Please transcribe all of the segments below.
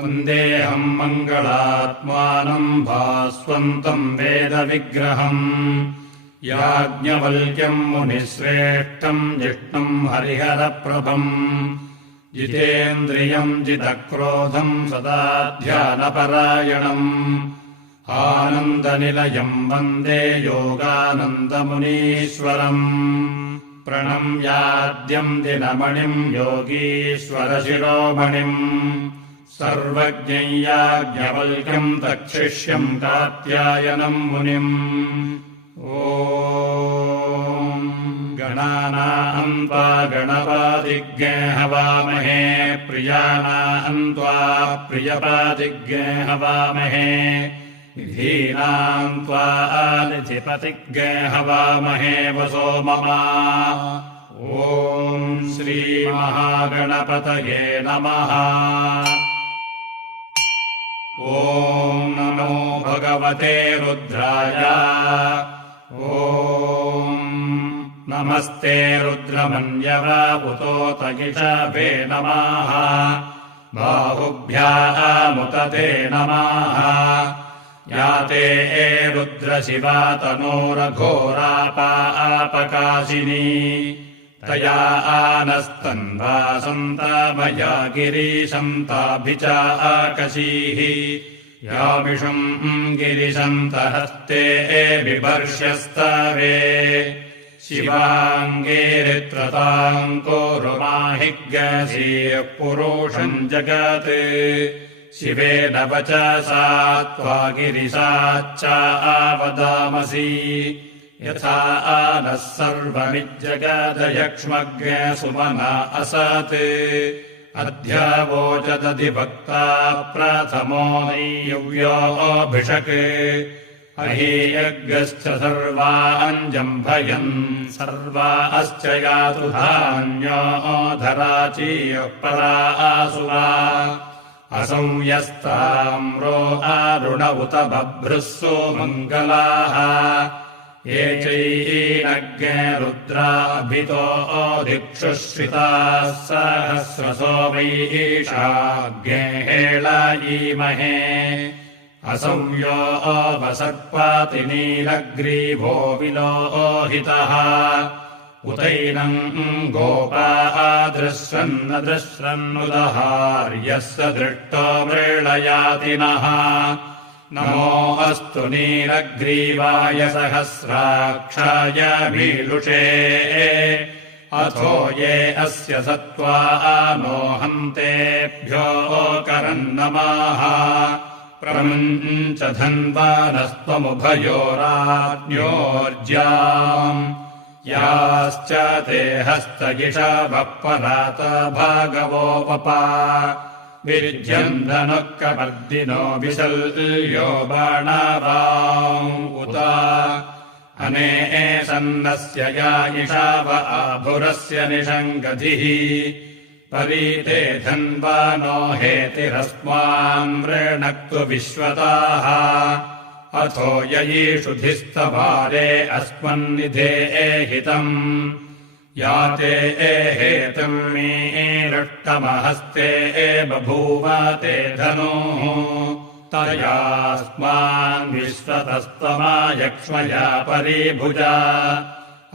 वन्देऽहम् मङ्गलात्मानम् भास्वन्तम् वेदविग्रहम् याज्ञवल्क्यम् मुनिश्रेष्ठम् जिष्णुम् हरिहरप्रभम् जितेन्द्रियम् जितक्रोधम् सदा ध्यानपरायणम् आनन्दनिलयम् वन्दे योगानन्दमुनीश्वरम् प्रणम्याद्यम् दिनमणिम् योगीश्वरशिरोमणिम् सर्वज्ञम् याज्ञवल्क्यम् तच्छिष्यम् कात्यायनम् मुनिम् ॐ गणानाम् त्वा गणपादिज्ञे हवामहे प्रियाणाम् त्वा प्रियपादिज्ञे हवामहे निधीनाम् त्वा निधिपतिज्ञे हवामहे वसो मम ॐ श्रीमहागणपतये नमः। ॐ नमो भगवते रुद्राय। ॐ नमस्ते रुद्रमन्यवापुतोतगिषाभे नमः। बाहुभ्यामुतते नमः। याते रुद्रशिवातनोरघोरापापकाशिनी तया आनस्तन्वासन्तामया गिरीशन्ताभिचाकशीः यामिषम् गिरिशन्तहस्ते बिभर्ष्यस्तवे शिवाङ्गीरित्रताम् कोरुमाहिग्यसीः पुरुषम् जगत् शिवेन वचसा त्वा गिरिशाच्च आवदामसि यथा नः सर्वमिज्जगदयक्ष्मग्ने सुमना असत् अध्यावोचदधिभक्ता प्रथमो नैयव्योऽभिषक् अहीयज्ञश्च सर्वाञ्जम्भयन् सर्वाश्च यातु धान्यो धराचीयः परा आसुवा असंयस्ताम्रो आरुण उत बभ्रुः सोमङ्गलाः ये चैनज्ञे रुद्राभितो दिक्षुश्रिताः सहस्रसो वैशाज्ञे हेळायीमहे असंयो वसत्पाति नीलग्रीभो विलोहितः उतैनम् गोपाः दृश्यन्न दृश्यन्नुदहार्यस्य दृष्टो मृळयातिनः नमो अस्तु नीलग्रीवाय सहस्राक्षाय मीलुषे अथो ये अस्य सत्त्वा नो हन्तेभ्यो करन्नमाः प्रमुञ्च धन्वानस्त्वमुभयोराज्ञोर्ज्याम् याश्च ते हस्तगिषावः परात भागवोपपा विर्ध्यन्दनुःकपर्दिनो विशल्यो बाणावाम् उत अनेसन्नस्य या इषाव आभुरस्य निषङ्गधिः परीते धन्वानो हेतिरस्मान् वृणक्तु विश्वताः अथो ययीषु धिस्तवारे अस्मन्निधे एहितम् याते एहेतम् मीरुष्टमहस्ते बभूव ते धनुः तयास्मान् विश्वतस्तमायक्ष्मया परीभुजा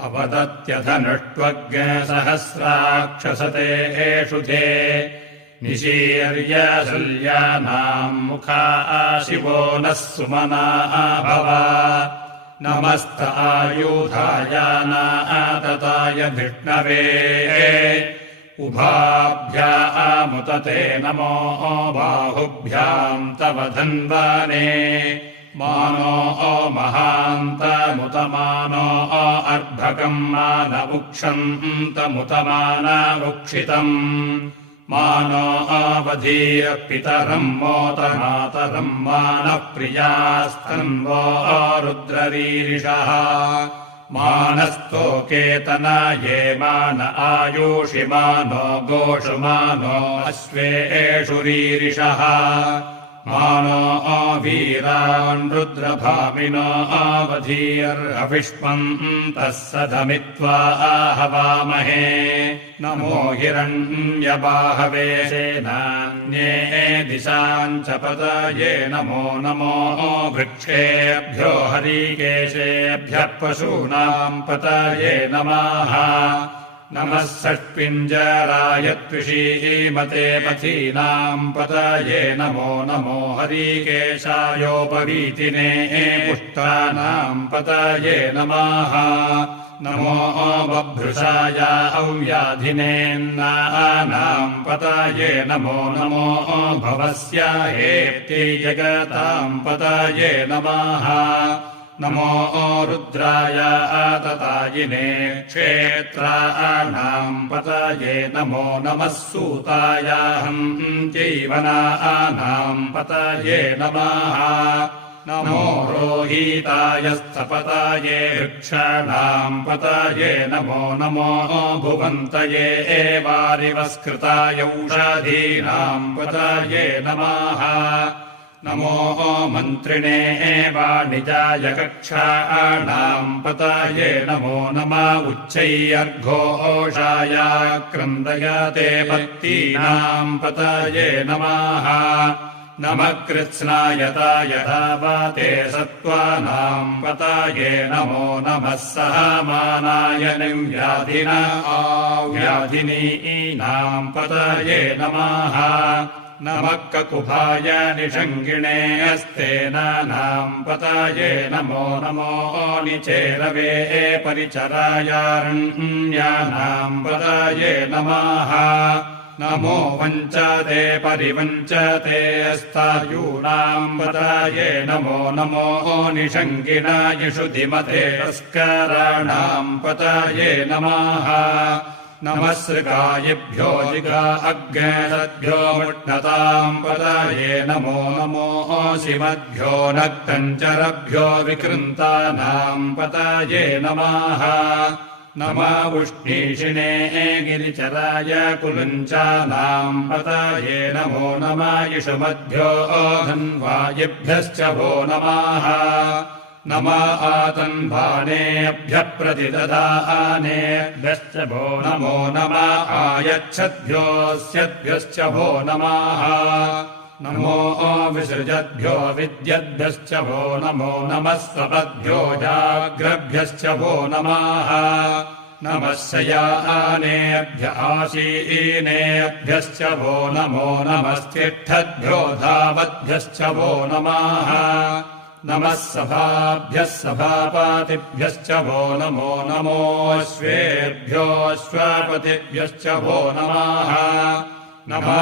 अवदत्यधनुष्वज्ञसहस्राक्षसते एषुधे निशीर्यशल्यानाम् मुखा शिवो नः सुमना भव नमस्त आयुधायानातताय धिष्णवे उभाभ्यामुतते नमो बाहुभ्याम् तव धन्वाने मानो महान्तमुतमानो अर्भकम् मानमुक्षन्तमुतमानामुक्षितम् मानो अवधीर्पितरम् मोतमातरम् मानः प्रियास्तन्वो रुद्ररीरिषः मानस्तोकेतना ये मान आयुषि मानो गोषु मानो अश्वेषु रीरिषः मानो वीरान् रुद्रभामिनो आवधीर्हविष्मन्तः सधमित्वा हवामहे नमो हिरण्यबाहवे सेनान्ये दिशाम् च पतये नमो नमो वृक्षेभ्यो हरिकेशेभ्यः पशूनाम् पतये नमः नमः षट्पिञ्जराय त्विषीमते पथीनाम् पतये नमो नमो हरिकेशायोपवीतिने पुष्टानाम् पतये नमः नमो बभ्रुषाय अव्याधिनेन्नानाम् पतये नमो नमो भवस्य हेत्यै जगताम् पतये नमः नमो रुद्राय आततायिने क्षेत्राणाम् पतये नमो नमः सूताय हन्त्यैवनानाम् पतये नमः नमो रोहिताय स्थपतये वृक्षाणाम् पतये नमो नमो भुवन्तये वारिवस्कृताय औषधीनाम् पतये नमः नमो मन्त्रिणे वाणिजाय कक्षाणाम् पतये नमो नमः उच्चैर्घोषाय क्रन्दयते पत्तीनाम् पतये नमः नमः कृत्स्नायताय धावते सत्त्वानाम् पतये नमो नमः सहमानाय निर्व्याधिना व्याधिनीनाम् पतये नमः नमः ककुभाय निषङ्गिणे अस्तेनानाम् पतये नमो नमो निचेरवे परिचरायारण्यानाम् पतये नमः नमो वञ्चते परिवञ्चते अस्तायूनाम् पतये नमो नमो निषङ्गिनाय शुधिमते तस्कराणाम् पतये नमः नमः सृगायिभ्यो जिगा अग्नेभ्यो मुष्णताम् पतये नमो नमो शिवद्भ्यो नक्तञ्चरभ्यो विकृन्तानाम् पतये नमः नमः उष्णीषिणे गिरिचराय कुलञ्चानाम् पतये नमो नमः इषुमद्भ्यो धन्वायिभ्यश्च वो नमः नमः आतन्भानेभ्यः प्रतिददानेभ्यश्च भो नमो नमः आयच्छद्भ्योऽस्यद्भ्यश्च भो नमः नमो विसृजद्भ्यो विद्यद्भ्यश्च भो नमो नमः स्वपद्भ्यो जाग्रभ्यश्च भो नमः नमः शयानेभ्य आसीनेभ्यश्च भो नमो नमस्तिष्ठद्भ्यो धावद्भ्यश्च भो नमः नमः सभाभ्यः सभापतिभ्यश्च भो नमो नमोऽश्वेभ्योऽश्वपतिभ्यश्च भो नमः नमः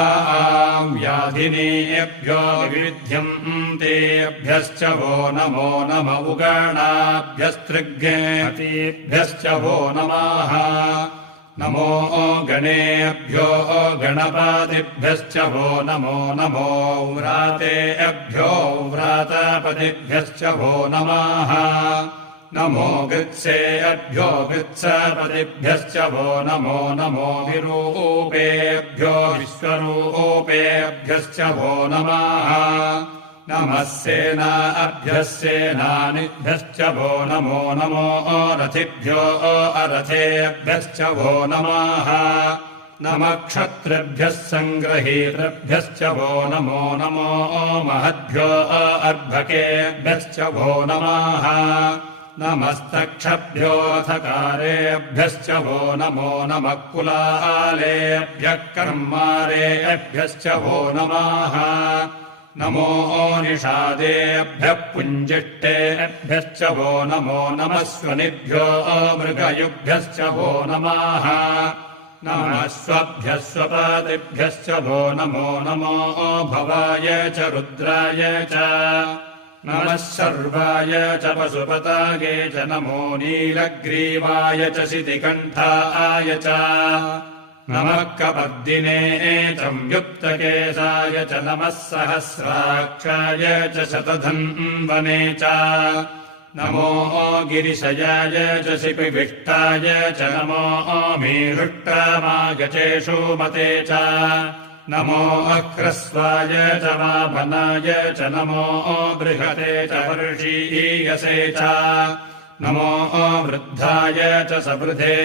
व्याधिनेभ्यो विविध्यन्तेभ्यश्च भो नमो नम उगणाभ्यस्तृग्भ्यश्च भो नमः नमो गणेभ्यो गणपतिभ्यश्च भो नमो नमो व्रातेभ्यो व्रातपतिभ्यश्च भो नमः नमो गृत्सेभ्यो गृत्सपतिभ्यश्च भो नमो नमो विरूपेभ्यो विश्वरूपेभ्यश्च भो नमः नमः सेनाभ्यः सेनानिभ्यश्च भो नमो नमो रथिभ्यो अरथेभ्यश्च भो नमः नमः क्षत्रिभ्यः सङ्ग्रहीतृभ्यश्च भो नमो नमो महद्भ्यो अर्भकेभ्यश्च भो नमः नमस्तक्षभ्योऽथकारेभ्यश्च भो नमो नमः कुलालेभ्यः कर्मारेभ्यश्च भो नमः नमो निषादेभ्यः पुञ्जिष्टेभ्यश्च भो नमो नमः स्वनिभ्यो मृगयुभ्यश्च भो नमः नमः स्वभ्यः स्वपतिभ्यश्च भो नमो नमो भवाय च रुद्राय च नमः सर्वाय च पशुपताये च नमो नीलग्रीवाय च शितिकण्ठाय च नमः कपर्दिने संयुक्तकेशाय च नमः सहस्राक्षाय च शतधन्वने च नमो गिरिशयाय च शिपिविष्टाय च नमो मेरुष्टामाय चेषुमते च नमो अह्रस्वाय च वामनाय च नमो बृहते च वर्षीयसे च नमो वृद्धाय च सवृधे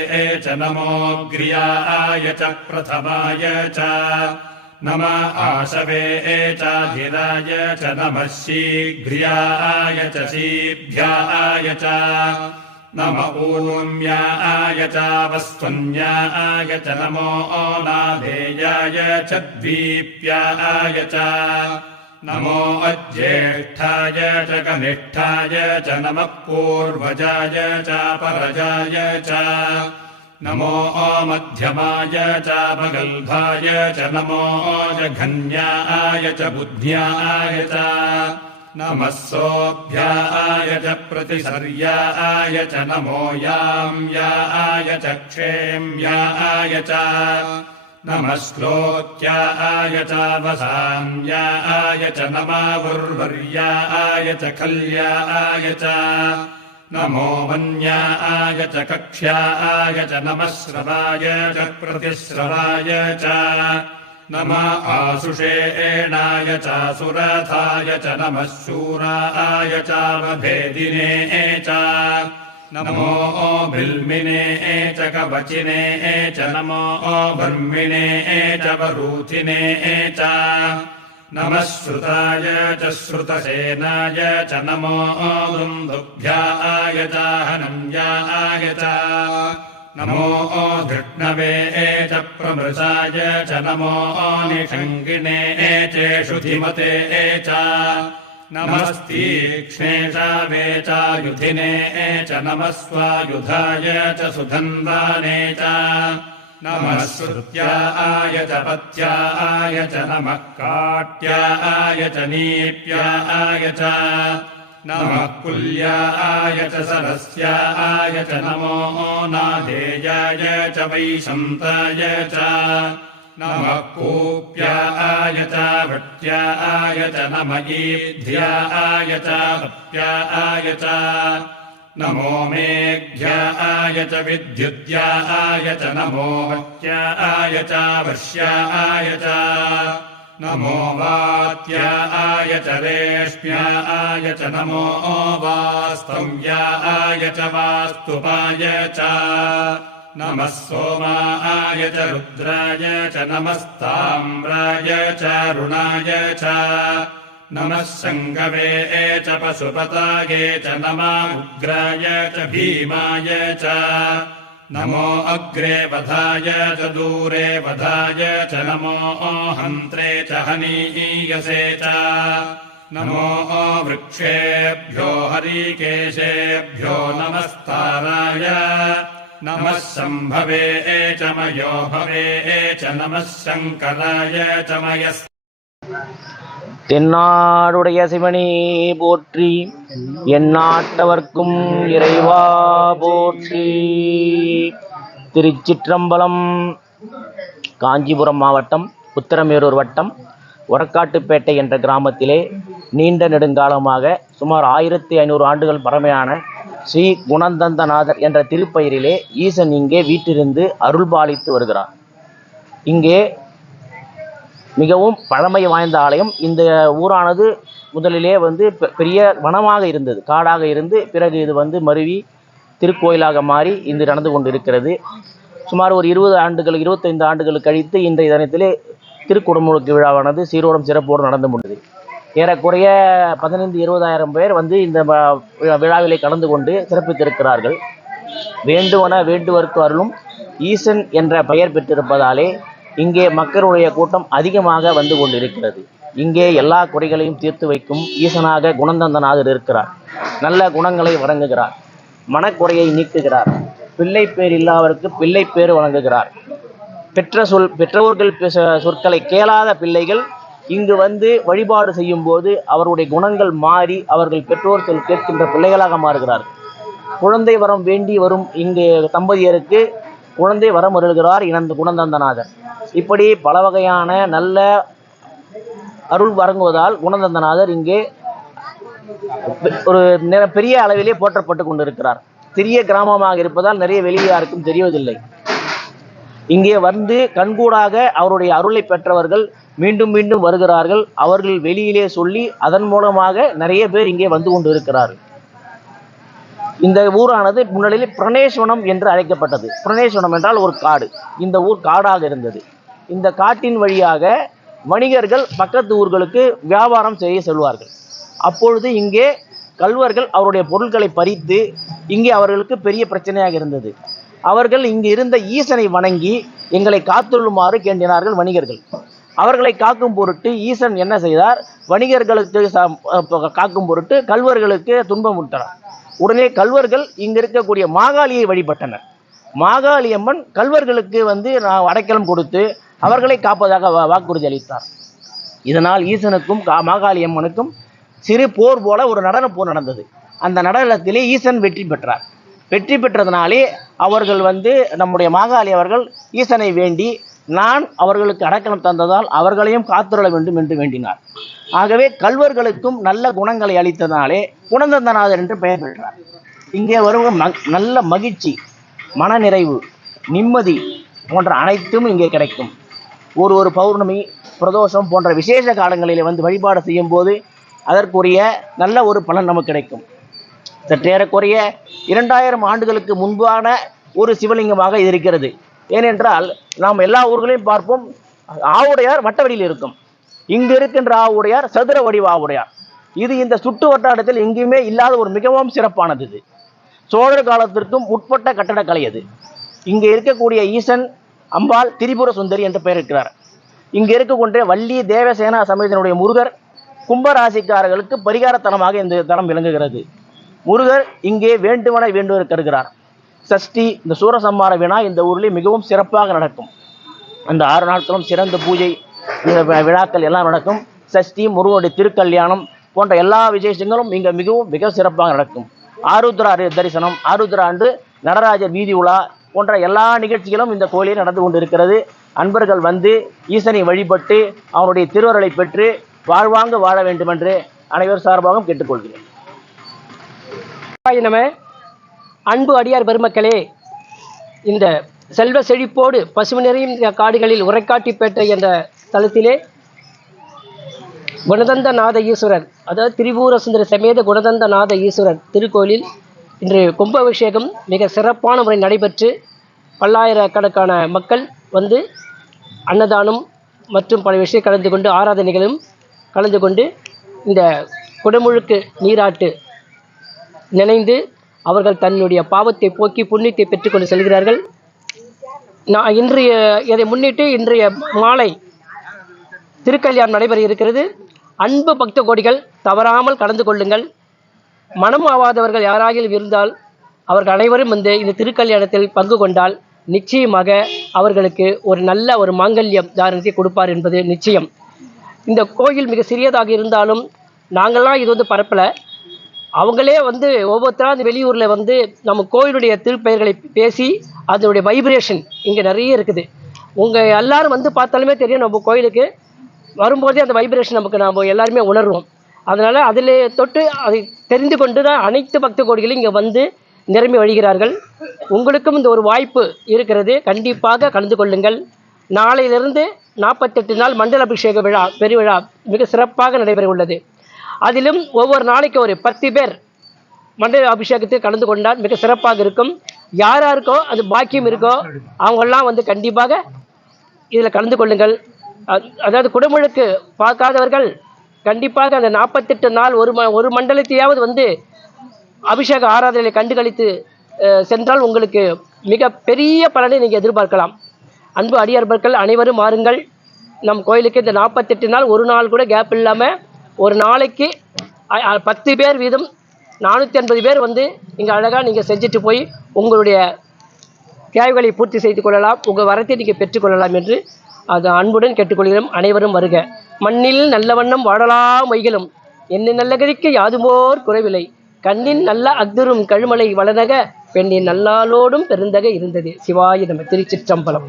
च नमो ग्रियाय च प्रथमाय च नम आशवे चाधिराय च नमः शीघ्र्याय च शीभ्याय च नम ऊर्म्याय च वस्त्वन्याय च नमो नाधेयाय च द्वीप्याय च नमो अज्येष्ठाय च कनिष्ठाय च नमः पूर्वजाय च परजाय च नमो मध्यमाय चापगल्भाय च नमो जघन्याय च बुद्ध्याय च नमः सोऽभ्याय च प्रतिसर्याय च नमो याम्याय च क्षेम्याय च नमः श्लोक्याय च वसाम्याय च नमावुर्वर्याय च कल्याय च नमो वन्याय च कक्ष्याय च नमः श्रवाय च प्रतिश्रवाय च नम आसुषेणाय चासुरथाय च नमः शूराय चावभेदिने च नमो बिल्मिने च कवचिने च नमो बर्मिणे च वरूथिने च नमः श्रुताय च श्रुतसेनाय च नमो दुन्दुभ्याय च हनन्याय च नमो धृष्णवे च प्रमृषाय च नमो निषङ्गिणे चेषुधिमते च नमस्तीक्ष्णेषावे चायुधिने च नमः स्वायुधाय च सुधन्वाने च नमः श्रुत्याय च पत्याय च नमः काट्याय च नीप्याय च नमः कुल्याय च सरस्याय च नमो नाधेयाय च वैशन्ताय च नमः कूप्याय च भट्याय च नम ईध्याय च हप्याय च नमो मेघ्याय च विद्युत्याय च नमो वक्याय च वर्ष्याय च नमो वात्याय च रेष्म्याय च नमो वास्तव्याय च वास्तुपाय च नमः सोमाय च रुद्राय च नमस्ताम्राय च रुणाय च नमः शङ्गवे च पशुपताये च नमः उग्राय च भीमाय च नमो अग्रे वधाय च दूरे वधाय च नमो हन्त्रे च हनीयसे च नमो वृक्षेभ्यो हरिकेशेभ्यो नमस्ताराय नमः शम्भवे च मयो भवे च नमः शङ्कराय च मयस् தென்னாடுடைய சிவனே போற்றி, எந்நாட்டவர்க்கும் இறைவா போற்றி. திருச்சிற்றம்பலம். காஞ்சிபுரம் மாவட்டம் உத்தரமேரூர் வட்டம் ஒரக்காட்டுப்பேட்டை என்ற கிராமத்திலே நீண்ட நெடுங்காலமாக சுமார் 1500 ஆண்டுகள் பழமையான ஸ்ரீ குணந்தந்தநாதர் என்ற திருப்பெயரிலே ஈசன் இங்கே வீற்றிருந்து அருள்பாலித்து வருகிறார். இங்கே மிகவும் பழமை வாய்ந்த ஆலயம். இந்த ஊரானது முதலிலே பெரிய வனமாக இருந்தது, காடாக இருந்து பிறகு இது மருவி திருக்கோயிலாக மாறி இன்று நடந்து கொண்டு இருக்கிறது. சுமார் ஒரு 20 ஆண்டுகள் 25 ஆண்டுகள் கழித்து இன்றைய தினத்திலே திருக்குடமுழுக்கு விழாவானது சீரோடும் சிறப்போடு நடந்து முடிந்தது. ஏறக்குறைய 15-20 பேர் இந்த விழாவிலே கலந்து கொண்டு சிறப்பித்திருக்கிறார்கள். வேண்டுவன வேண்டுவர்க்கு அருளும் ஈசன் என்ற பெயர் பெற்றிருப்பதாலே இங்கே மக்களுடைய கூட்டம் அதிகமாக வந்து கொண்டிருக்கிறது. இங்கே எல்லா குறைகளையும் தீர்த்து வைக்கும் ஈசனாக குணந்தந்தநாதர் இருக்கிறார். நல்ல குணங்களை வழங்குகிறார், மனக்குறையை நீக்குகிறார், பிள்ளை பேர் இல்லாதவருக்கு பிள்ளை பேர் வழங்குகிறார். பெற்றோர்கள் சொற்களை கேளாத பிள்ளைகள் இங்கு வழிபாடு செய்யும் போது அவருடைய குணங்கள் மாறி அவர்கள் பெற்றோர் சொல் கேட்கின்ற பிள்ளைகளாக மாறுகிறார்கள். குழந்தை வரம் வேண்டி வரும் இங்கு தம்பதியருக்கு குழந்தை வரம் அருள்கிறார் இனந்த குணந்தந்தநாதர். இப்படி பல வகையான நல்ல அருள் வழங்குவதால் குணந்தந்தநாதர் இங்கே ஒரு பெரிய அளவிலே போற்றப்பட்டு கொண்டிருக்கிறார். சிறிய கிராமமாக இருப்பதால் நிறைய வெளியே யாருக்கும் தெரிவதில்லை. இங்கே வந்து கண்கூடாக அவருடைய அருளை பெற்றவர்கள் மீண்டும் மீண்டும் வருகிறார்கள். அவர்கள் வெளியிலே சொல்லி அதன் மூலமாக நிறைய பேர் இங்கே வந்து கொண்டு இருக்கிறார்கள். இந்த ஊரானது முன்னாடியில் பிரணேஸ்வரம் என்று அழைக்கப்பட்டது. பிரணேஸ்வரம் என்றால் ஒரு காடு. இந்த ஊர் காடாக இருந்தது. இந்த காட்டின் வழியாக வணிகர்கள் பக்கத்து ஊர்களுக்கு வியாபாரம் செய்ய செல்வார்கள். அப்பொழுது இங்கே கள்வர்கள் அவருடைய பொருட்களை பறித்து இங்கே அவர்களுக்கு பெரிய பிரச்சனையாக இருந்தது. அவர்கள் இங்கு இருந்த ஈசனை வணங்கி எங்களை காத்துள்ளுமாறு கேண்டினார்கள் வணிகர்கள். அவர்களை காக்கும் பொருட்டு ஈசன் என்ன செய்தார்? வணிகர்களுக்கு காக்கும் பொருட்டு கள்வர்களுக்கு துன்பம் விட்டார். உடனே கள்வர்கள் இங்கு இருக்கக்கூடிய மாகாளியை வழிபட்டனர். மாகாளி அம்மன் கள்வர்களுக்கு அடைக்கலம் கொடுத்து அவர்களை காப்பதாக வாக்குறுதி அளித்தார். இதனால் ஈசனுக்கும் மாகாளி அம்மனுக்கும் சிறு போர் போல ஒரு நடன போர் நடந்தது. அந்த நடனத்திலே ஈசன் வெற்றி பெற்றார். வெற்றி பெற்றதனாலே அவர்கள் நம்முடைய மாகாளி அவர்கள் ஈசனை வேண்டி நான் அவர்களுக்கு அடைக்கலம் தந்ததால் அவர்களையும் காத்துள்ள வேண்டும் என்று வேண்டினார். ஆகவே கள்வர்களுக்கும் நல்ல குணங்களை அளித்ததனாலே குணந்தந்தநாதர் என்று பெயர் பெற்றார். இங்கே வரும் நல்ல மகிழ்ச்சி, மனநிறைவு, நிம்மதி போன்ற அனைத்தும் இங்கே கிடைக்கும். ஒரு பௌர்ணமி, பிரதோஷம் போன்ற விசேஷ காலங்களில் வழிபாடு செய்யும் போது அதற்குரிய நல்ல ஒரு பலன் நமக்கு கிடைக்கும். சற்றேறக்குறைய 2000 ஆண்டுகளுக்கு முன்பான ஒரு சிவலிங்கமாக இது இருக்கிறது. ஏனென்றால் நாம் எல்லா ஊர்களையும் பார்ப்போம், ஆவுடையார் வட்ட வடிவில் இருக்கும். இங்கு இருக்கின்ற ஆவுடையார் சதுர வடிவ ஆவுடையார். இது இந்த சுற்று வட்டாரத்தில் எங்கேயுமே இல்லாத ஒரு மிகவும் சிறப்பானது. இது சோழர் காலத்திற்கும் உட்பட்ட கட்டடக்கலை. அது இங்கே இருக்கக்கூடிய ஈசன் அம்பாள் திரிபுர சுந்தரி என்ற பெயர் இருக்கிறார். இங்கே இருக்கக்கூடிய வள்ளி தேவசேனா சமேதனுடைய முருகர் கும்பராசிக்காரர்களுக்கு பரிகாரத்தலமாக இந்த தலம் விளங்குகிறது. முருகர் இங்கே வேண்டுவன வேண்டுவர் கருகிறார். சஷ்டி, இந்த சூரசம்மார விழா இந்த ஊரில் மிகவும் சிறப்பாக நடக்கும். அந்த 6 நாட்களும் சிறந்த பூஜை விழாக்கள் எல்லாம் நடக்கும். சஷ்டி, முருகனுடைய திருக்கல்யாணம் போன்ற எல்லா விசேஷங்களும் இங்கே மிக சிறப்பாக நடக்கும். ஆருத்ரா தரிசனம், ஆருத்ரா அன்று நடராஜர் வீதி உலா போன்ற எல்லா நிகழ்ச்சிகளும் இந்த கோயிலில் நடந்து கொண்டிருக்கிறது. அன்பர்கள் ஈசனை வழிபட்டு அவனுடைய திருவருளை பெற்று வாழ்வாங்க வாழ வேண்டும் என்று அனைவர் சார்பாகவும் கேட்டுக்கொள்கிறேன். நம அன்பு அடியார் பெருமக்களே, இந்த செல்வ செழிப்போடு பசுமை நிறையும் காடுகளில் உரைக்காட்டிப்பேட்டை என்ற தலத்திலே குணதந்த நாத ஈஸ்வரர், அதாவது திரிபுர சுந்தரி சமேத குணதந்த நாத ஈஸ்வரர் திருக்கோயிலில் இன்று கும்பாபிஷேகம் மிக சிறப்பான முறை நடைபெற்று பல்லாயிரக்கணக்கான மக்கள் அன்னதானம் மற்றும் பல விஷயம் கலந்து கொண்டு ஆராதனைகளும் கலந்து கொண்டு இந்த குடமுழுக்கு நீராட்டு நினைந்து அவர்கள் தன்னுடைய பாவத்தை போக்கி புண்ணியத்தை பெற்றுக்கொண்டு செல்கிறார்கள். இதை முன்னிட்டு இன்றைய மாலை திருக்கல்யாணம் நடைபெற இருக்கிறது. அன்பு பக்த கோடிகள் தவறாமல் கலந்து கொள்ளுங்கள். மனம் ஆவாதவர்கள் யாராகிலும் இருந்தால் அவர்கள் அனைவரும் இந்த திருக்கல்யாணத்தில் பங்கு கொண்டால் நிச்சயமாக அவர்களுக்கு ஒரு நல்ல ஒரு மாங்கல்யம் தாரணத்தை கொடுப்பார் என்பது நிச்சயம். இந்த கோயில் மிக சிறியதாக இருந்தாலும் நாங்கள்லாம் இது பரப்பலை. அவங்களே ஒவ்வொருத்தராக அந்த வெளியூரில் நம்ம கோயிலுடைய திருப்பெயர்களை பேசி அதனுடைய வைப்ரேஷன் இங்கே நிறைய இருக்குது. உங்கள் எல்லோரும் பார்த்தாலுமே தெரியும், நம்ம கோயிலுக்கு வரும்போதே அந்த வைப்ரேஷன் நம்ம எல்லாருமே உணர்வோம். அதனால் அதில் தொட்டு அதை தெரிந்து கொண்டு தான் அனைத்து பக்த கோடிகளும் இங்கே நிரம்பி வழிகிறார்கள். உங்களுக்கும் இந்த ஒரு வாய்ப்பு இருக்கிறது, கண்டிப்பாக கலந்து கொள்ளுங்கள். நாளையிலிருந்து 48 நாள் மண்டல அபிஷேக விழா பெருவிழா மிக சிறப்பாக நடைபெற உள்ளது. அதிலும் ஒவ்வொரு நாளைக்கு ஒரு 10 பேர் மண்டல அபிஷேகத்தில் கலந்து கொண்டால் மிக சிறப்பாக இருக்கும். யாருக்கோ அது பாக்கியம் இருக்கோ அவங்கெல்லாம் கண்டிப்பாக இதில் கலந்து கொள்ளுங்கள். அதாவது குடமுழுக்கு பார்க்காதவர்கள் கண்டிப்பாக அந்த 48 நாள் ஒரு மண்டலத்தையாவது அபிஷேக ஆராதனையை கண்டுகளித்து சென்றால் உங்களுக்கு மிக பெரிய பலனை நீங்கள் எதிர்பார்க்கலாம். அன்பு அடியார்கள் அனைவரும் மாறுங்கள். நம் கோயிலுக்கு இந்த 48 நாள் ஒரு நாள் கூட கேப் இல்லாமல் ஒரு நாளைக்கு 10 பேர் வீதம் 450 பேர் இங்கே அழகாக நீங்கள் செஞ்சுட்டு போய் உங்களுடைய தேவைகளை பூர்த்தி செய்து கொள்ளலாம். உங்கள் வரத்தை நீங்கள் பெற்றுக்கொள்ளலாம் என்று அது அன்புடன் கேட்டுக்கொள்கிறோம். அனைவரும் வருக. மண்ணில் நல்ல வண்ணம் வாழலாம் வைகளும் என்ன நல்ல கதிக்கு யாதுமோர் குறைவில்லை. கண்ணின் நல்ல அக்தரும் கழுமலை வளனக பெண்ணின் நல்லாலோடும் பெருந்தக இருந்தது. சிவாய நம. திருச்சிற்றம்பலம்.